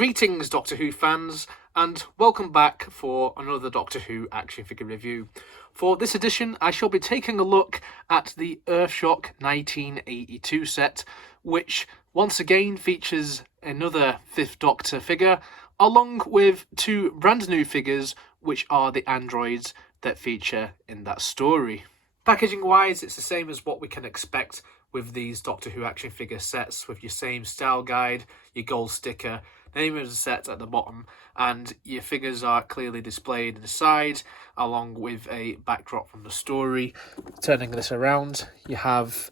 Greetings Doctor Who fans, and welcome back for another Doctor Who action figure review. For this edition I shall be taking a look at the Earthshock 1982 set, which once again features another 5th Doctor figure, along with two brand new figures which are the androids that feature in that story. Packaging wise, it's the same as what we can expect with these Doctor Who action figure sets, with your same style guide, your gold sticker, name of the set at the bottom, and your figures are clearly displayed inside along with a backdrop from the story. Turning this around, you have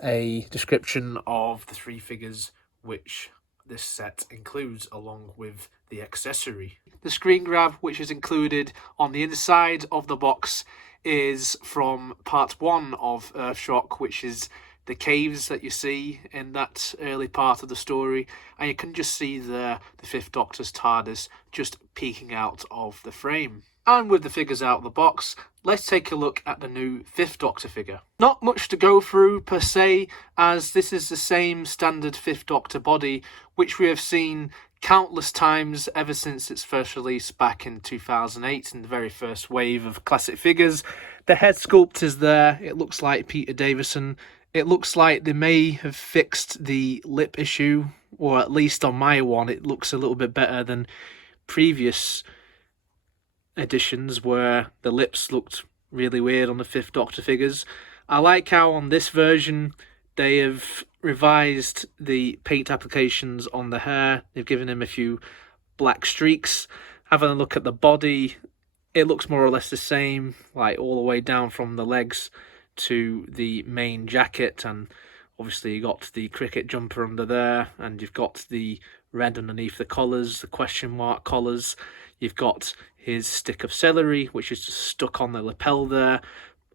a description of the 3 figures which this set includes, along with the accessory. The screen grab which is included on the inside of the box is from part 1 of Earthshock, which is the caves that you see in that early part of the story, and you can just see the 5th Doctor's TARDIS just peeking out of the frame. And with the figures out of the box, let's take a look at the new 5th Doctor figure. Not much to go through per se, as this is the same standard 5th Doctor body which we have seen countless times ever since its first release back in 2008 in the very first wave of classic figures. The head sculpt is there, it looks like Peter Davison. It looks like they may have fixed the lip issue, or at least on my one it looks a little bit better than previous editions where the lips looked really weird on the 5th Doctor figures. I like how on this version they have revised the paint applications on the hair. They've given him a few black streaks. Having a look at the body, it looks more or less the same, like all the way down from the legs to the main jacket, and obviously you got the cricket jumper under there, and you've got the red underneath the collars, the question mark collars. You've got his stick of celery which is just stuck on the lapel there.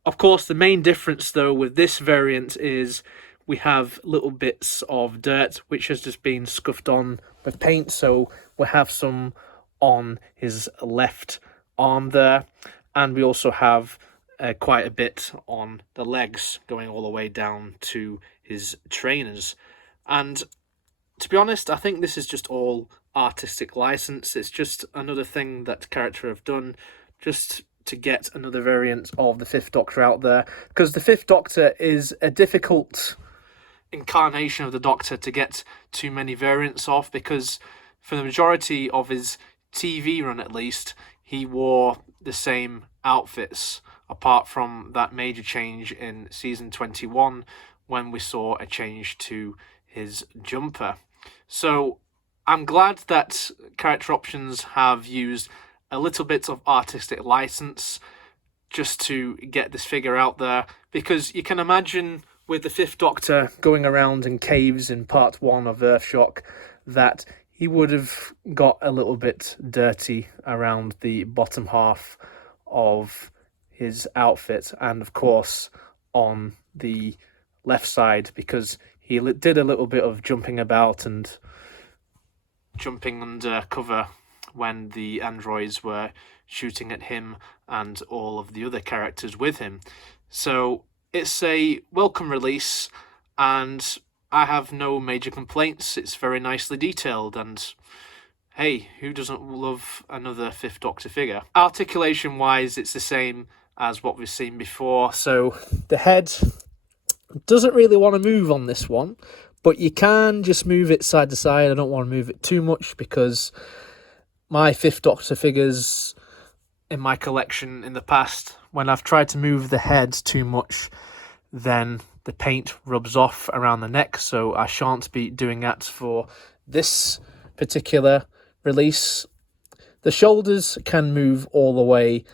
Of course, the main difference though with this variant is we have little bits of dirt which has just been scuffed on with paint, so we have some on his left arm there, and we also have quite a bit on the legs going all the way down to his trainers. And to be honest, I think this is just all artistic license. It's just another thing that the character have done just to get another variant of the 5th Doctor out there, because the 5th Doctor is a difficult incarnation of the Doctor to get too many variants of, because for the majority of his TV run at least he wore the same outfits, apart from that major change in season 21 when we saw a change to his jumper. So I'm glad that Character Options have used a little bit of artistic license just to get this figure out there, because you can imagine with the 5th Doctor going around in caves in part 1 of Earthshock that he would have got a little bit dirty around the bottom half of his outfit, and of course on the left side, because he did a little bit of jumping about and jumping under cover when the androids were shooting at him and all of the other characters with him. So it's a welcome release, and I have no major complaints. It's very nicely detailed, and hey, who doesn't love another 5th Doctor figure? Articulation wise, it's the same as what we've seen before. So the head doesn't really want to move on this one, but you can just move it side to side. I don't want to move it too much because my 5th Doctor figures in my collection in the past, when I've tried to move the head too much, then the paint rubs off around the neck, so I shan't be doing that for this particular release. The shoulders can move all the way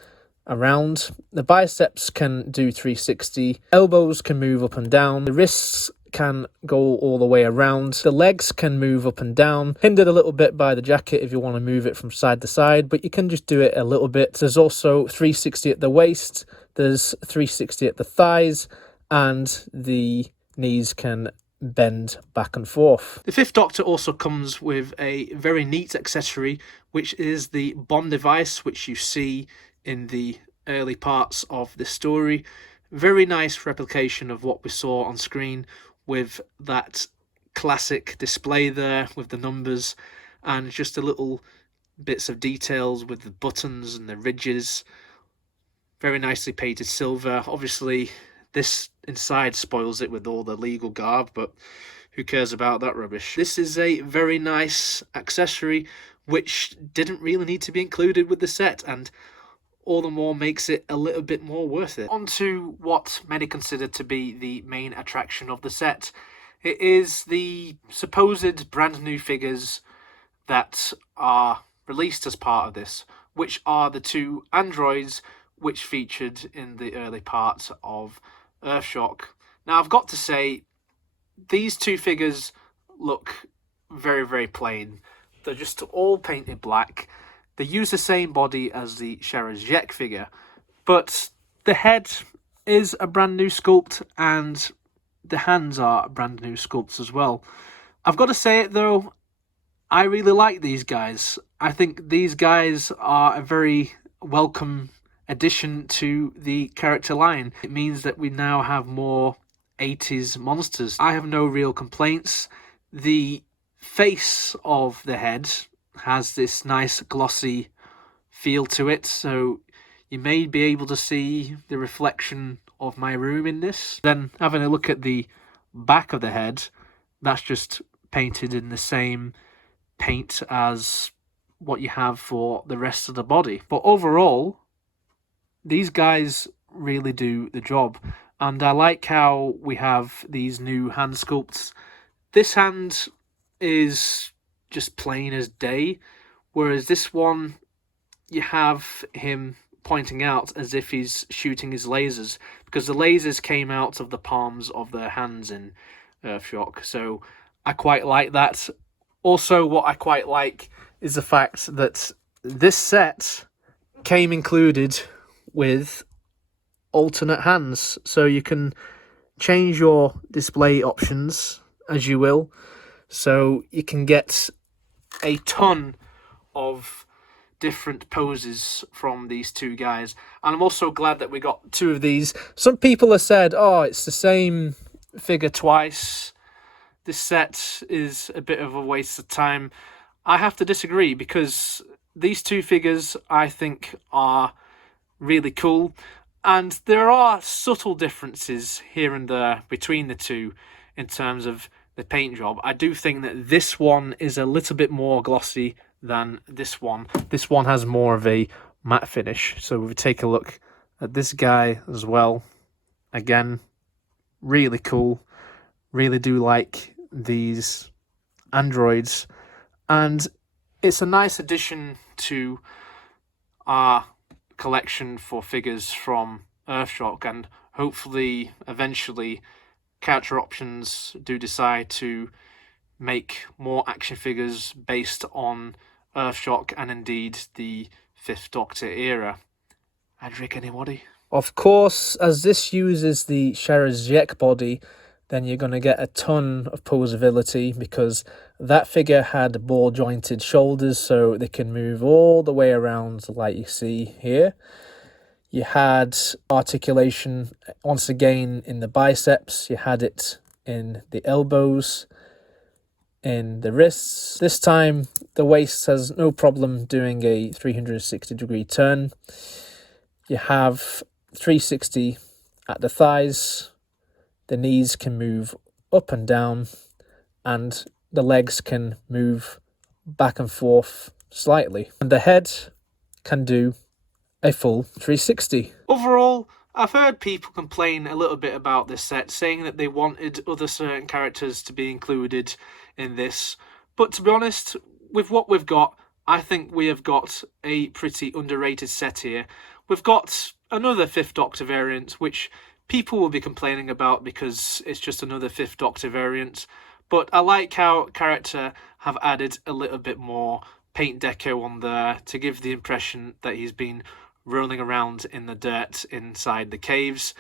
around. The biceps can do 360. Elbows can move up and down. The wrists can go all the way around. The legs can move up and down. Hindered a little bit by the jacket if you want to move it from side to side, but you can just do it a little bit. There's also 360 at the waist. There's 360 at the thighs, and the knees can bend back and forth. The 5th Doctor also comes with a very neat accessory, which is the bomb device which you see in the early parts of the story. Very nice replication of what we saw on screen, with that classic display there with the numbers and just the little bits of details with the buttons and the ridges. Very nicely painted silver. Obviously, this inside spoils it with all the legal garb, but who cares about that rubbish? This is a very nice accessory which didn't really need to be included with the set, and all the more makes it a little bit more worth it. On to what many consider to be the main attraction of the set. It is the supposed brand new figures that are released as part of this, which are the two androids which featured in the early part of Earthshock. Now, I've got to say, these two figures look very, very plain. They're just all painted black. They use the same body as the Earthshock figure, but the head is a brand new sculpt and the hands are brand new sculpts as well. I've got to say it though, I really like these guys. I think these guys are a very welcome addition to the character line. It means that we now have more 80s monsters. I have no real complaints. The face of the head has this nice glossy feel to it, so you may be able to see the reflection of my room in this. Then having a look at the back of the head, that's just painted in the same paint as what you have for the rest of the body. But overall, these guys really do the job, and I like how we have these new hand sculpts. This hand is just plain as day, whereas this one, you have him pointing out as if he's shooting his lasers, because the lasers came out of the palms of their hands in Earthshock, so I quite like that. Also, what I quite like is the fact that this set came included with alternate hands, so you can change your display options as you will, so you can get a ton of different poses from these two guys. And I'm also glad that we got two of these. Some people have said, oh, it's the same figure twice, this set is a bit of a waste of time. I have to disagree, because these two figures I think are really cool, and there are subtle differences here and there between the two in terms of the paint job. I do think that this one is a little bit more glossy than this one. This one has more of a matte finish. So if we take a look at this guy as well, again, really cool. Really do like these androids, and it's a nice addition to our collection for figures from Earthshock, and hopefully eventually Character Options do decide to make more action figures based on Earthshock and indeed the Fifth Doctor era. Adric, anybody? Of course, as this uses the Earthshock body, then you're going to get a ton of posability, because that figure had ball jointed shoulders, so they can move all the way around like you see here. You had articulation once again in the biceps, you had it in the elbows, in the wrists. This time the waist has no problem doing a 360-degree turn. You have 360 at the thighs. The knees can move up and down, and the legs can move back and forth slightly. And the head can do a full 360. Overall, I've heard people complain a little bit about this set, saying that they wanted other certain characters to be included in this. But to be honest, with what we've got, I think we have got a pretty underrated set here. We've got another Fifth Doctor variant, which people will be complaining about because it's just another Fifth Doctor variant. But I like how character have added a little bit more paint deco on there to give the impression that he's been rolling around in the dirt inside the caves.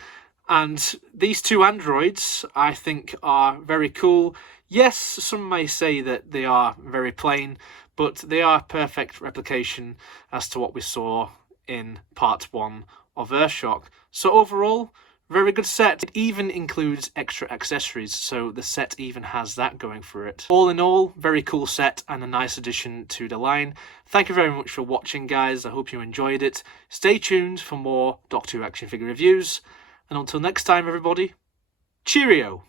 And these two androids, I think, are very cool. Yes, some may say that they are very plain, but they are a perfect replication as to what we saw in part 1 of Earthshock. So overall, Very good set. It even includes extra accessories, so the set even has that going for it. All in all, very cool set and a nice addition to the line. Thank you very much for watching, guys. I hope you enjoyed it. Stay tuned for more Doctor Who action figure reviews. And until next time, everybody, cheerio!